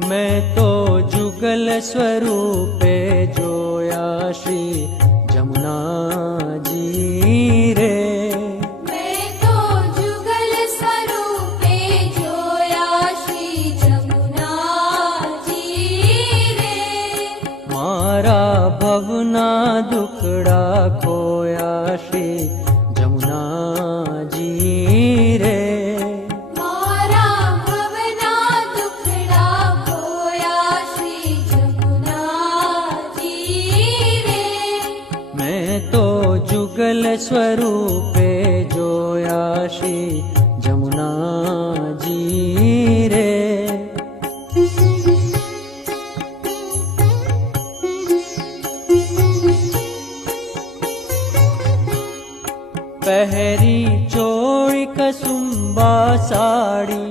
मैं तो जुगल स्वरूपे जोया श्री जमुना जी रे। मैं तो जुगल स्वरूपे जोया श्री जमुना जी रे। मारा भवना दुखड़ा खोया श्री जमुना जी रे। मारा भवना दुखड़ा खोया श्री जमुना जी रे। मैं तो जुगल स्वरूपे जोया श्री जमुना जी रे। पहरी चोड़ी कसुम्बा साड़ी